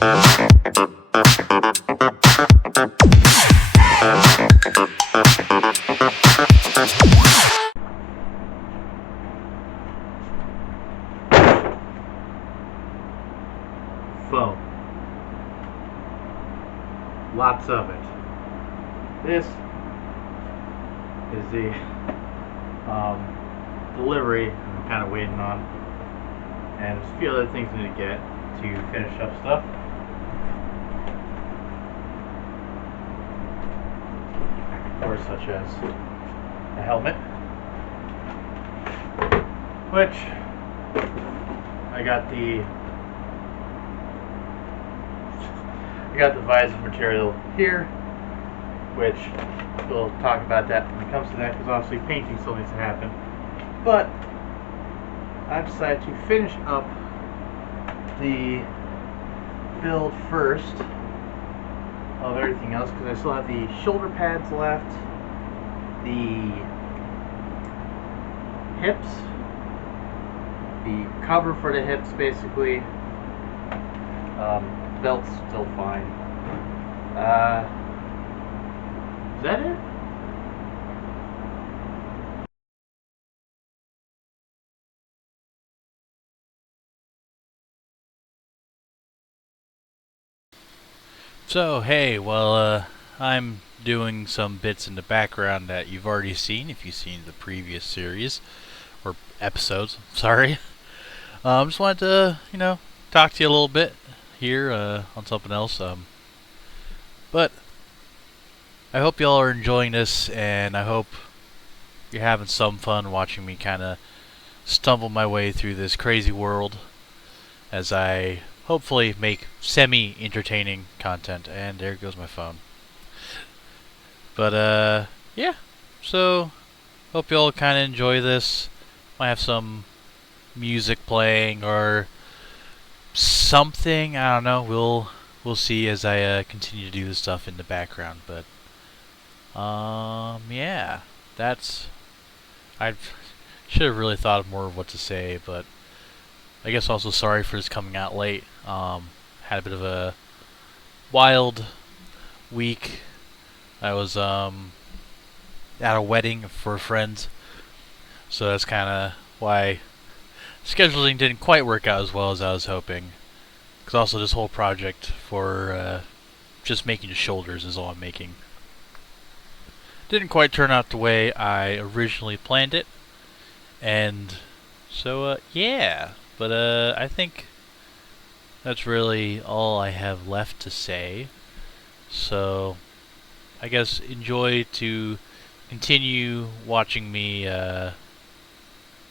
Foam. Lots of it. This is the delivery I'm kind of waiting on, and there's a few other things I need to get to finish up stuff. Or such as a helmet, which I got the visor material here, which we'll talk about that when it comes to that, because obviously painting still needs to happen. But I've decided to finish up the build first of everything else, because I still have the shoulder pads left, the hips, the cover for the hips basically, belt's still fine. Is that it? So, hey, well, I'm doing some bits in the background that you've already seen, if you've seen the previous series, or episodes, sorry. Just wanted to, talk to you a little bit here, on something else, but I hope y'all are enjoying this, and I hope you're having some fun watching me kind of stumble my way through this crazy world as I hopefully make semi-entertaining content. And there goes my phone. But yeah, so hope y'all kind of enjoy this. Might have some music playing or something, I don't know. We'll see as I continue to do this stuff in the background. But yeah, I should have really thought of more of what to say, but I guess also sorry for this coming out late. Had a bit of a wild week. I was at a wedding for a friend, so that's kind of why scheduling didn't quite work out as well as I was hoping. Because also this whole project for just making the shoulders is all I'm making. Didn't quite turn out the way I originally planned it, and so yeah. But I think that's really all I have left to say. So I guess enjoy to continue watching me,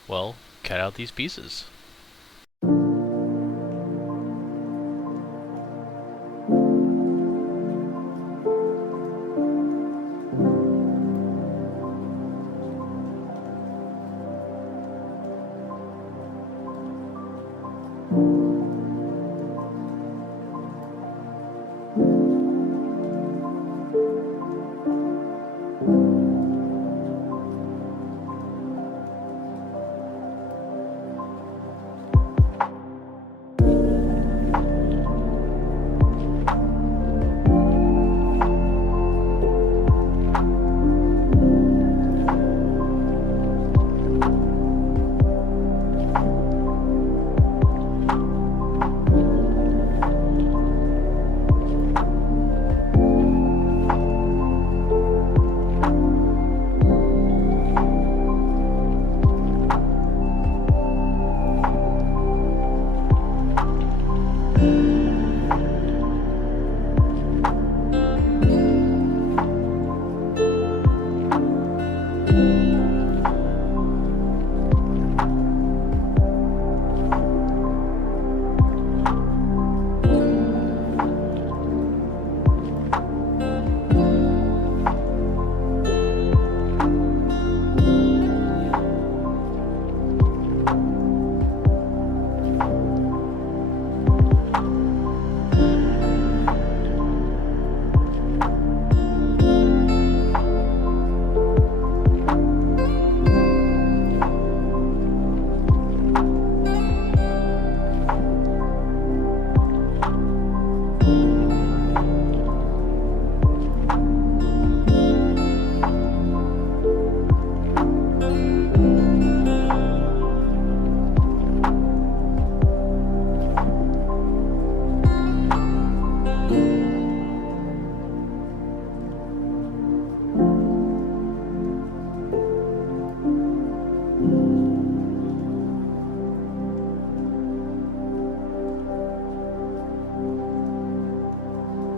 well, cut out these pieces.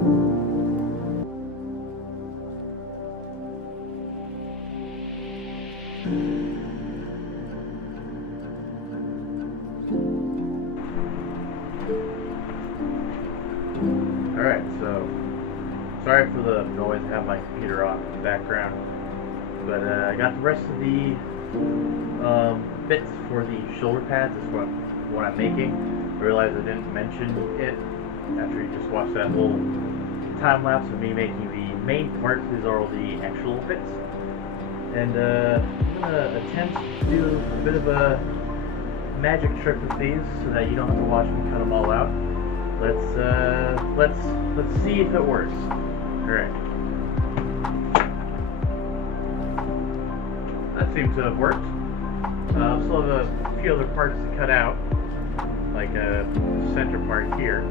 Alright, so sorry for the noise. I have my computer on in the background, but I got the rest of the bits for the shoulder pads. That's what I'm making. I realized I didn't mention it after you just watched that little time lapse of me making the main parts. These are all the actual bits, and I'm gonna attempt to do a bit of a magic trick with these so that you don't have to watch me cut them all out. Let's see if it works. Alright. That seems to have worked. Still have a few other parts to cut out, like a center part here.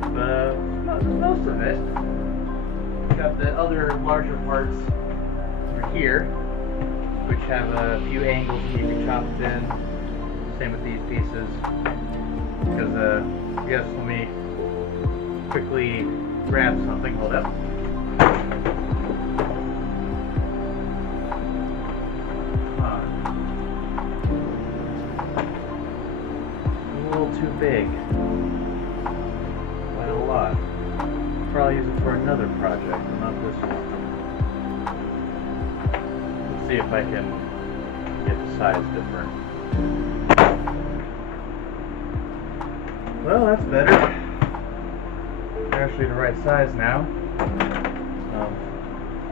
But that's most of it. Got the other larger parts over here, which have a few angles that need to be chopped in. Same with these pieces. Because, yes, let me quickly grab something. Hold up. A little too big. Quite a lot. Probably use it for another project, but not this one. Let's see if I can get the size different. Well, that's better. They're actually the right size now.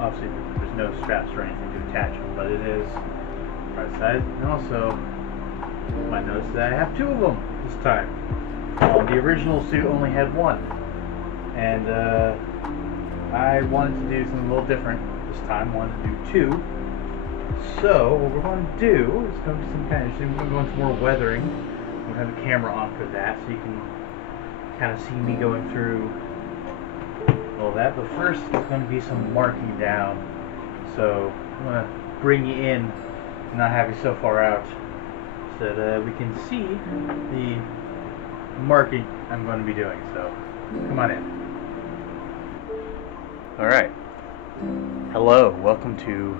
Obviously, there's no straps or anything to attach them, but it is the right size. And also, you might notice that I have two of them this time. The original suit only had one, and I wanted to do something a little different this time. I wanted to do two. So what we're going to do is going to do some kind of interesting. We're going to go into more weathering. I'm going to have a camera on for that, so you can kind of see me going through all that. But first, there's going to be some marking down. So I'm going to bring you in and not have you so far out, so that we can see the marking I'm going to be doing. So come on in. All right. Hello. Welcome to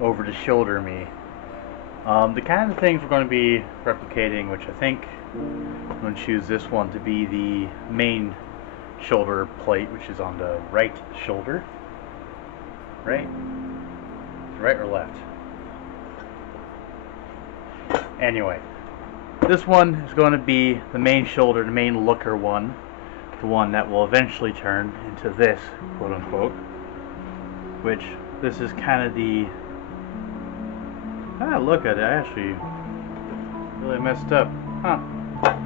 Over the Shoulder Me. The kind of things we're going to be replicating, which I think I'm going to choose this one to be the main shoulder plate, which is on the right shoulder. Right? Right or left? Anyway, this one is going to be the main shoulder, the main looker one, the one that will eventually turn into this, quote unquote, which this is kind of the... look at it, I actually really messed up. Huh.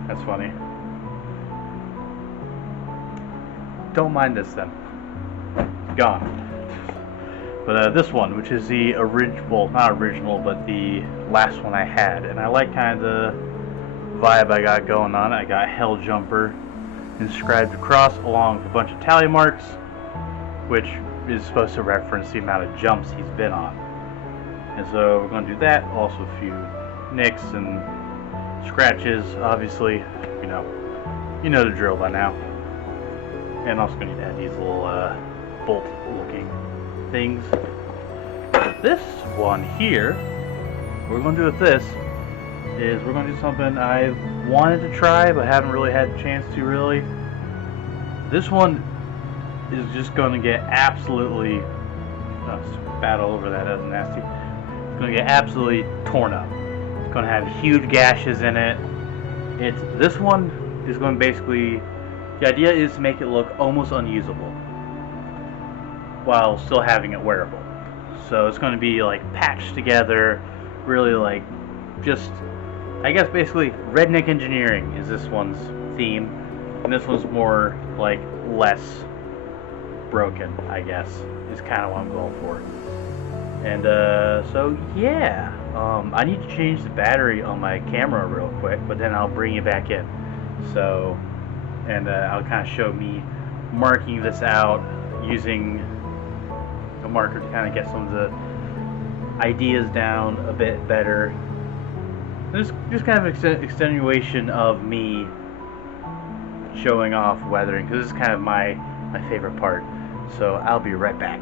That's funny. Don't mind this then. Gone. But this one, which is the original, well, not original, but the last one I had. And I like kind of the vibe I got going on. I got Hell Jumper inscribed across along with a bunch of tally marks, which is supposed to reference the amount of jumps he's been on. And so we're going to do that. Also a few nicks and scratches, obviously. You know the drill by now. And also going to add these little bolt-looking things. This one here, what we're going to do with this is we're going to do something I've wanted to try but haven't really had a chance to really. This one is just going to get absolutely spat all over that. That's nasty. It's going to get absolutely torn up. It's going to have huge gashes in it. This one is going to basically, the idea is to make it look almost unusable while still having it wearable. So it's going to be like patched together, really like just, I guess basically redneck engineering is this one's theme, and this one's more like less broken, I guess, is kind of what I'm going for. And so yeah, I need to change the battery on my camera real quick, but then I'll bring you back in. So, and I'll kind of show me marking this out using a marker to kind of get some of the ideas down a bit better. Just kind of extenuation of me showing off weathering, because this is kind of my favorite part. So I'll be right back.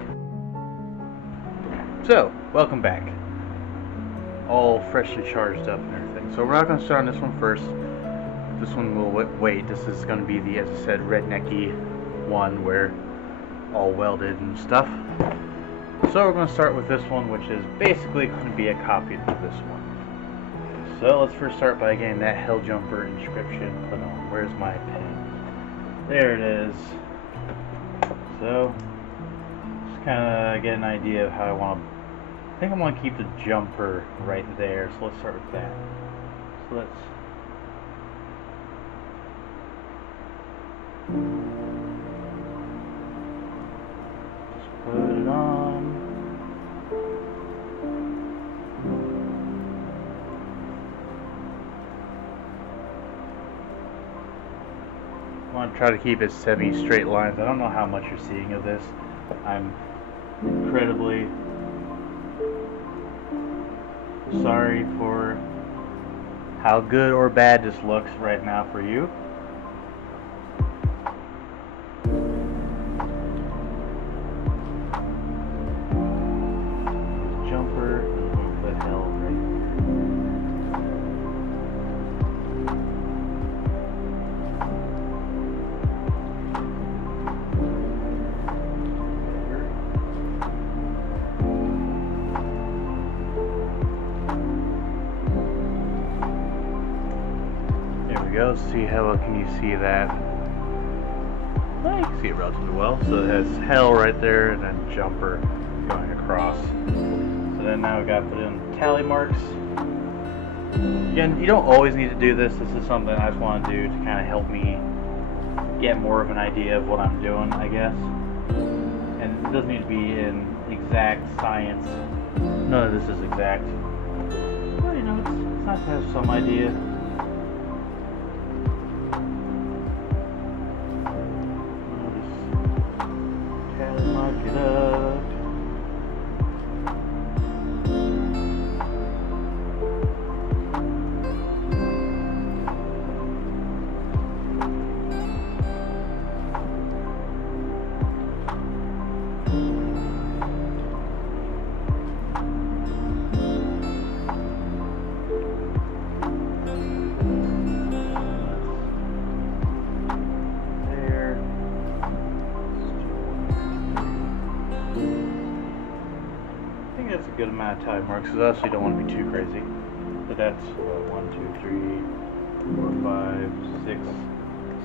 So, welcome back. All freshly charged up and everything. So we're not going to start on this one first. This one will wait. This is going to be the, as I said, rednecky one where all welded and stuff. So we're going to start with this one, which is basically going to be a copy of this one. So let's first start by getting that hell jumper inscription put on. Where's my pen? There it is. So just kind of get an idea of how I want to. I think I want to keep the jumper right there. So let's start with that. So let's. Just put it on. I want to try to keep it semi-straight lines. I don't know how much you're seeing of this. I'm incredibly sorry for how good or bad this looks right now for you. Jumper, the hell right go. See how well can you see that? I can see it relatively well. So it has hell right there and then jumper going across. So then now we got to put in tally marks. Again, you don't always need to do this. This is something I just want to do to kind of help me get more of an idea of what I'm doing, I guess. And it doesn't need to be in exact science. None of this is exact. But you know, it's nice to have some idea. Mark it up. That's a good amount of tally marks, because obviously you don't want to be too crazy. But that's 1, 2, 3, 4, 5, 6,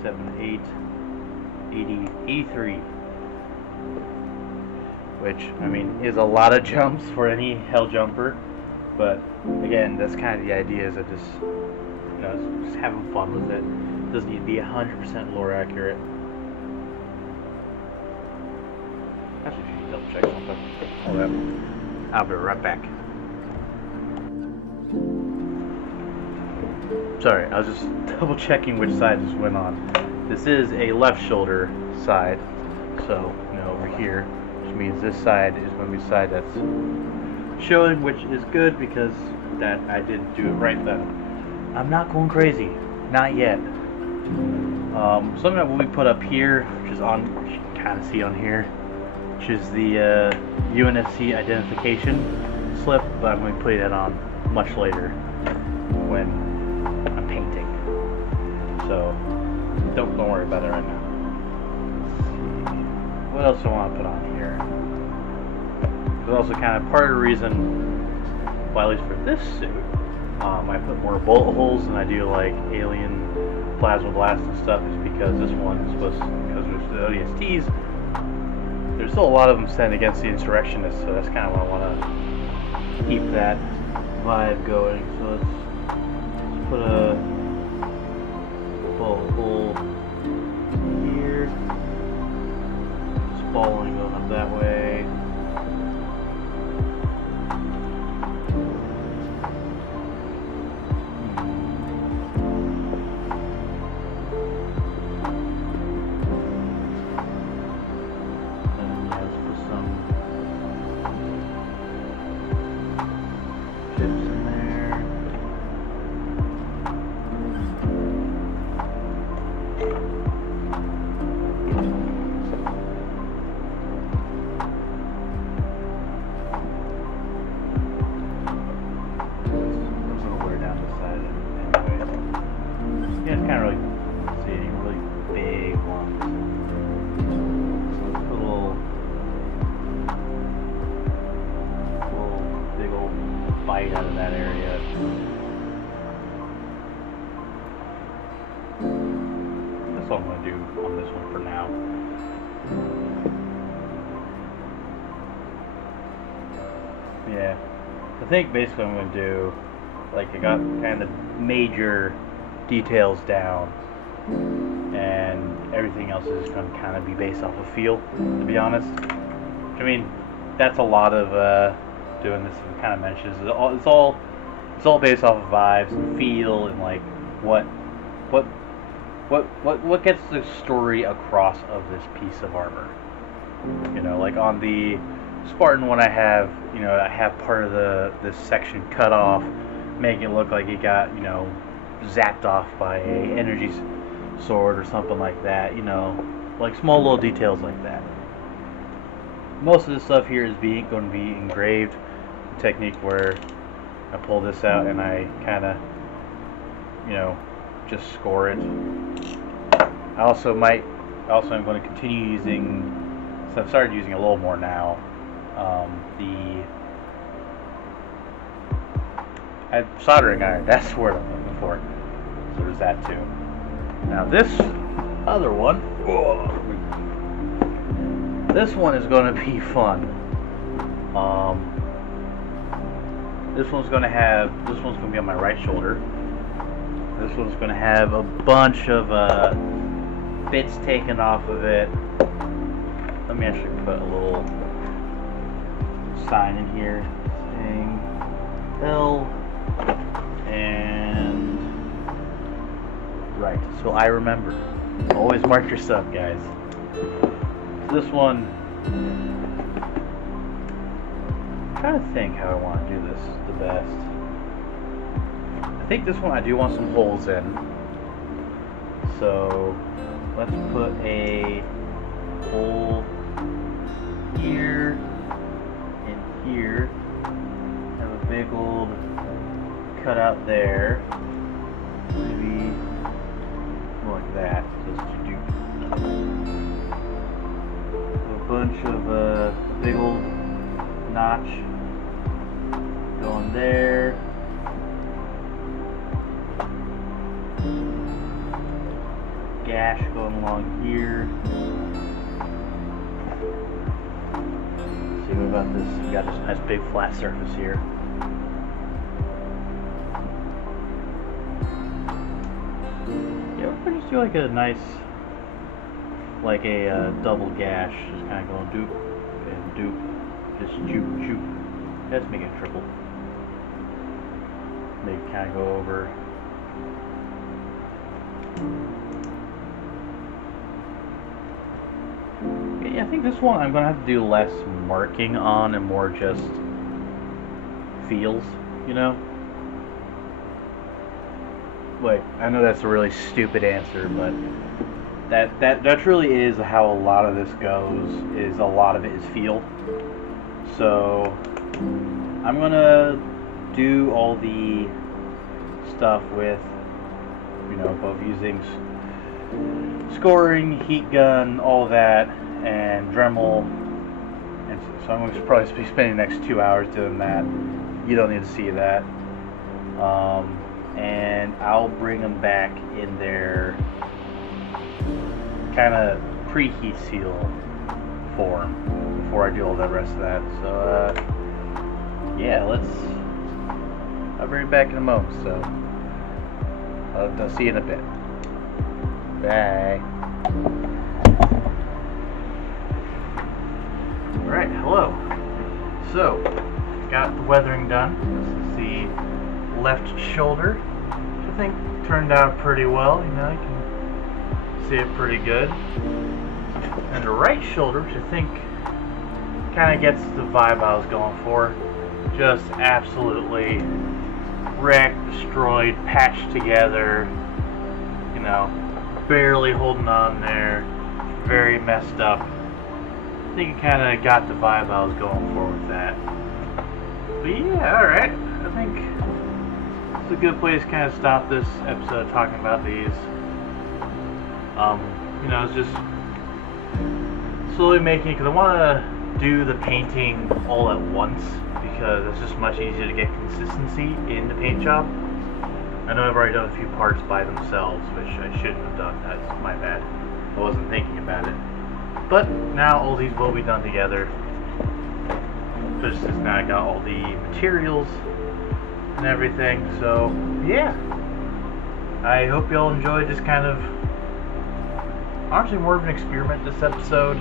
7, 8, 83. Which, I mean, is a lot of jumps for any hell jumper. But again, that's kind of the idea, is that just, you know, just having fun with it. It doesn't need to be 100% lore accurate. Actually, you should double check something. Hold up. I'll be right back. Sorry, I was just double checking which side this went on. This is a left shoulder side, so you know, over here, which means this side is going to be the side that's showing, which is good because that I did do it right then. I'm not going crazy, not yet. Something that will be put up here, which is on, you can kind of see on here, which is the UNSC identification slip, but I'm going to put that on much later when I'm painting. So don't worry about it right now. Let's see. What else do I want to put on here? There's also kind of part of the reason why, at least for this suit, I put more bullet holes than I do like alien plasma blast and stuff, is because this one is supposed to, because there's the ODSTs. There's still a lot of them standing against the insurrectionists, so that's kind of what I want to keep that vibe going. So let's put a bullet hole here. Spalling going up that way. on this one for now. Yeah, I think basically I'm going to do, like, I got kind of major details down, and everything else is going to kind of be based off of feel, to be honest. I mean, that's a lot of doing this, and kind of mentions it's all based off of vibes and feel, and like what gets the story across of this piece of armor. You know, like on the Spartan one, I have part of this section cut off, making it look like it got, zapped off by a energy sword or something like that. Like small little details like that. Most of this stuff here is going to be engraved. The technique where I pull this out and I kind of, just score it. I also am going to continue using, so I've started using a little more now, soldering iron, that's the word I'm looking for. So there's that too. Now this other one, this one is going to be fun. This one's going to be on my right shoulder. This one's going to have a bunch of bits taken off of it. Let me actually put a little sign in here saying L and right, so I remember. Always mark your stuff, guys. This one, I'm trying to think how I want to do this the best. I think this one I do want some holes in. So let's put a hole here and here. Have a big old cutout there. Maybe more like that. Just to do a bunch of big old notch going there. Gash going along here. Let's see, what about this? We got this nice big flat surface here. Yeah, we'll just do like a nice, like a double gash, just kind of going doop and doop, just juke juke. Let's make it triple. Maybe kind of go over. Yeah, I think this one I'm going to have to do less marking on and more just feels, Like, I know that's a really stupid answer, but that really is how a lot of this goes, is a lot of it is feel. So, I'm going to do all the stuff with, both using scoring, heat gun, all that, and Dremel, and so I'm going to probably be spending the next 2 hours doing that. You don't need to see that. And I'll bring them back in their kind of preheat seal form before I do all the rest of that. So, yeah, I'll bring it back in a moment, so I'll see you in a bit. Bye. Alright, hello. So, got the weathering done. This is the left shoulder, which I think turned out pretty well. You can see it pretty good. And the right shoulder, which I think kind of gets the vibe I was going for. Just absolutely wrecked, destroyed, patched together, barely holding on there, very messed up. I think it kind of got the vibe I was going for with that. But yeah, alright. I think it's a good place to kind of stop this episode talking about these. It's just slowly making it, because I want to do the painting all at once, because it's just much easier to get consistency in the paint job. I know I've already done a few parts by themselves, which I shouldn't have done. That's my bad. I wasn't thinking about it. But now all these will be done together. Just since now I got all the materials and everything. So yeah, I hope y'all enjoyed this kind of, honestly, more of an experiment this episode.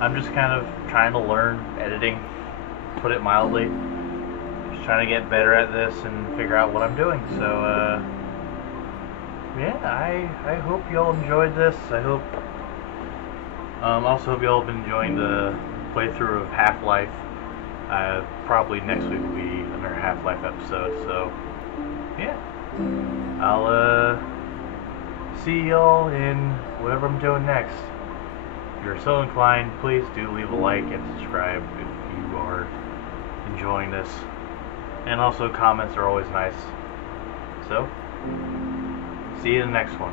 I'm just kind of trying to learn editing, to put it mildly. Just trying to get better at this and figure out what I'm doing. So yeah, I hope y'all enjoyed this. I hope also hope y'all have been enjoying the playthrough of Half-Life. Probably next week will be another Half-Life episode. So yeah, I'll see y'all in whatever I'm doing next. If you're so inclined, please do leave a like and subscribe if you are enjoying this. And also comments are always nice. So, see you in the next one.